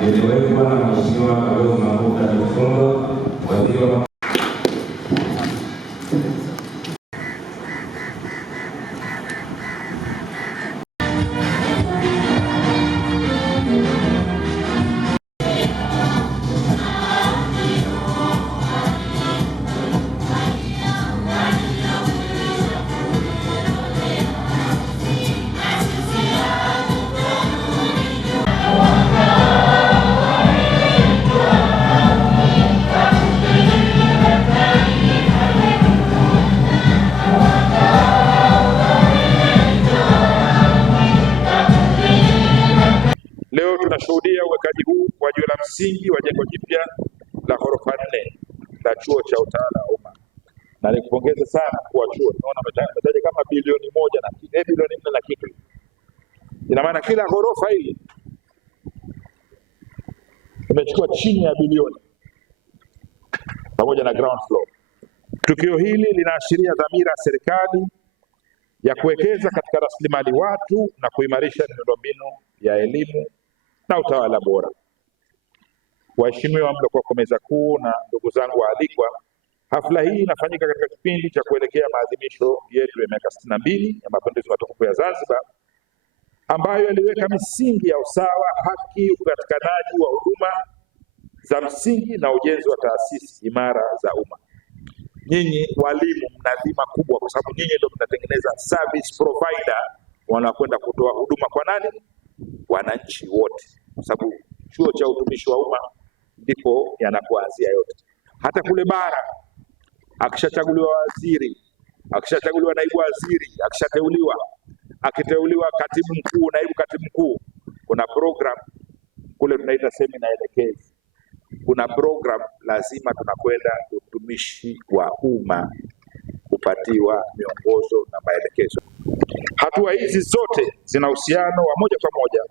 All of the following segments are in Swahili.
Limewekwa na Mheshimiwa Balozi Mafuta Msondo, waziri wa Leo tunashuhudia uwekaji huu wa jiwe la msingi wa jengo jipya la ghorofa 4 la chuo cha utawala wa umma, na nikupongeze sana kwa chuo. Naona umetaja kama bilioni 1 bilioni 4 na kitu. Ina maana kila ghorofa hili imechukua chini ya bilioni pamoja na ground floor. Tukio hili linaashiria dhamira ya serikali ya kuwekeza katika rasilimali watu na kuimarisha miundombinu ya elimu na utawala bora. Waheshimiwa mliokuwa kwa meza kuu na ndugu zangu waalikwa, hafla hii inafanyika katika kipindi cha kuelekea maadhimisho yetu ya miaka 62 ya mapinduzi matukufu ya Zanzibar, ambayo yaliweka misingi ya usawa, haki, upatikanaji wa huduma za msingi na ujenzi wa taasisi imara za umma. Nyinyi walimu mna dhima kubwa, kwa sababu nyinyi ndio mnatengeneza service provider wanakwenda kutoa huduma kwa nani? Wananchi wote, kwa sababu chuo cha utumishi wa umma ndipo yanapoanzia yote. Hata kule bara, akishachaguliwa waziri, akishachaguliwa naibu waziri, akiteuliwa katibu mkuu, naibu katibu mkuu, kuna program kule tunaita semina elekezi. Kuna program lazima tunakwenda utumishi wa umma kupatiwa miongozo na maelekezo. Hatua hizi zote zina uhusiano wa moja kwa moja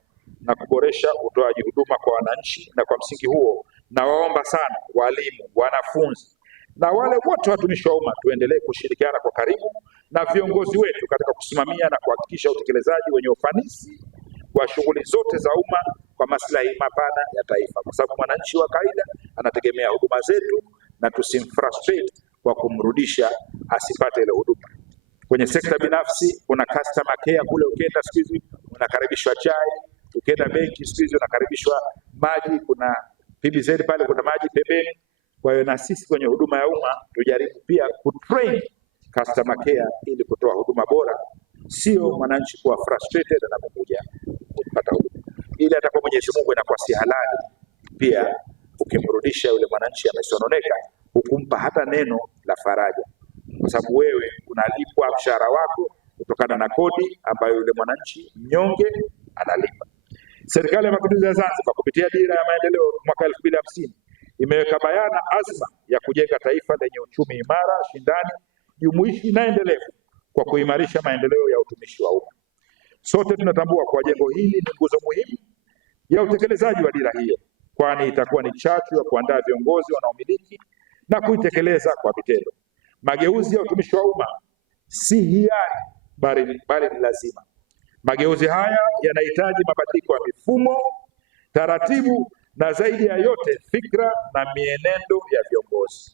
na kuboresha utoaji huduma kwa wananchi, na kwa msingi huo na waomba sana walimu, wanafunzi na wale wote watumishi wa umma tuendelee kushirikiana kwa karibu na viongozi wetu katika kusimamia na kuhakikisha utekelezaji wenye ufanisi wa shughuli zote za umma kwa maslahi mapana ya taifa, kwa sababu mwananchi wa kawaida anategemea huduma zetu, na tusimfrustrate kwa kumrudisha asipate ile huduma. Kwenye sekta binafsi kuna customer care kule, ukienda siku hizi unakaribishwa chai, ukienda benki siku hizi unakaribishwa maji, kuna PBZ pale kuna maji pembeni. Kwa hiyo na sisi kwenye huduma ya umma tujaribu pia kutrain customer care ili kutoa huduma bora, sio mwananchi kuwa frustrated anapokuja kupata huduma. Ili hata kwa Mwenyezi Mungu inakuwa si halali pia ukimrudisha yule mwananchi amesononeka, hukumpa hata neno la faraja, kwa sababu wewe unalipwa mshahara wako kutokana na kodi ambayo yule mwananchi mnyonge analipa. Serikali ya Mapinduzi ya Zanzibar kupitia Dira ya Maendeleo mwaka 2050 imeweka bayana azma ya kujenga taifa lenye uchumi imara, shindani, jumuishi na endelevu kwa kuimarisha maendeleo ya utumishi wa umma. Sote tunatambua kwa jengo hili ni nguzo muhimu ya utekelezaji wa dira hiyo, kwani itakuwa ni chachu ya kuandaa viongozi wanaomiliki na kuitekeleza kwa vitendo. Mageuzi ya utumishi wa umma si hiari bali ni lazima. Mageuzi haya yanahitaji mabadiliko ya mifumo, taratibu na zaidi ya yote fikra na mienendo ya viongozi.